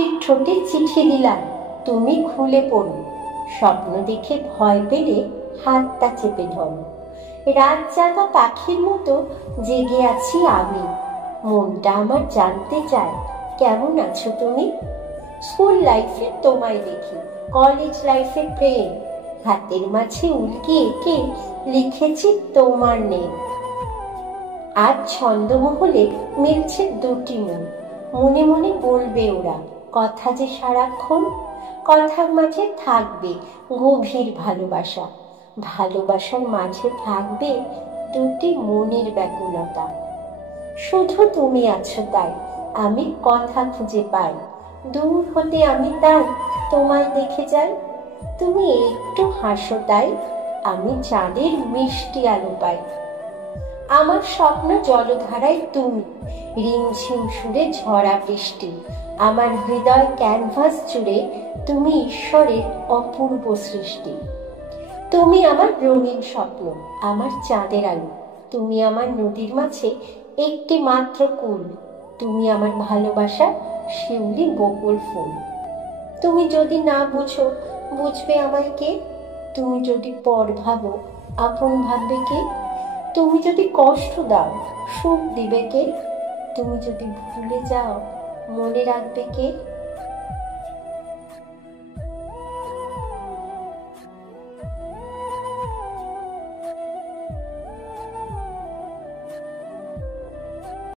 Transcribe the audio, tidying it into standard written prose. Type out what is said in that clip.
পাখির ঠোঁটে চিঠি দিলাম, তুমি খুলে পড়ো। স্বপ্ন দেখে ভয় পেলে হাতটা চেপে ধরো। রাত জাগা পাখির মতো জেগে আছি আমি, মনটা আমার জানতে চায় কেমন আছো তুমি। স্কুল লাইফে তোমায় দেখি, কলেজ লাইফে প্রেম, হাতের মাঝে উল্কি এঁকে লিখেছি তোমার নেম। আজ ছন্দমহলে মিলছে দুটি মন, মনে মনে বলবে ওরা কথা যে সারাক্ষণ। কথার মাঝে থাকবে গভীর ভালোবাসা, ভালোবাসার মাঝে থাকবে দুটি মনের ব্যাকুলতা। শুধু তুমি আছো তাই আমি কথা খুঁজে পাই, দূর হতে আমি তাই তোমায় দেখে যাই। তুমি একটু হাসো তাই আমি চাঁদের মিষ্টি আলো পাই। আমার স্বপ্ন জলধারায় তুমি, রিমঝিম সুরে ঝরা বৃষ্টি। আমার হৃদয় ক্যানভাস জুড়ে তুমি ঈশ্বরের অপূর্ব সৃষ্টি। তুমি আমার রঙিন স্বপ্ন, আমার চাঁদের আলো। তুমি আমার নদীর মাঝে একটি মাত্র কুল। তুমি আমার ভালোবাসা শিউলি বকুল ফুল। তুমি যদি না বুঝো বুঝবে আমায় কে? তুমি যদি পর ভাবো আপন ভাববে কে? তুমি যদি কষ্ট দাও সুখ দিবে কে? তুমি যদি ভুলে যাও মনে রাখবে কে?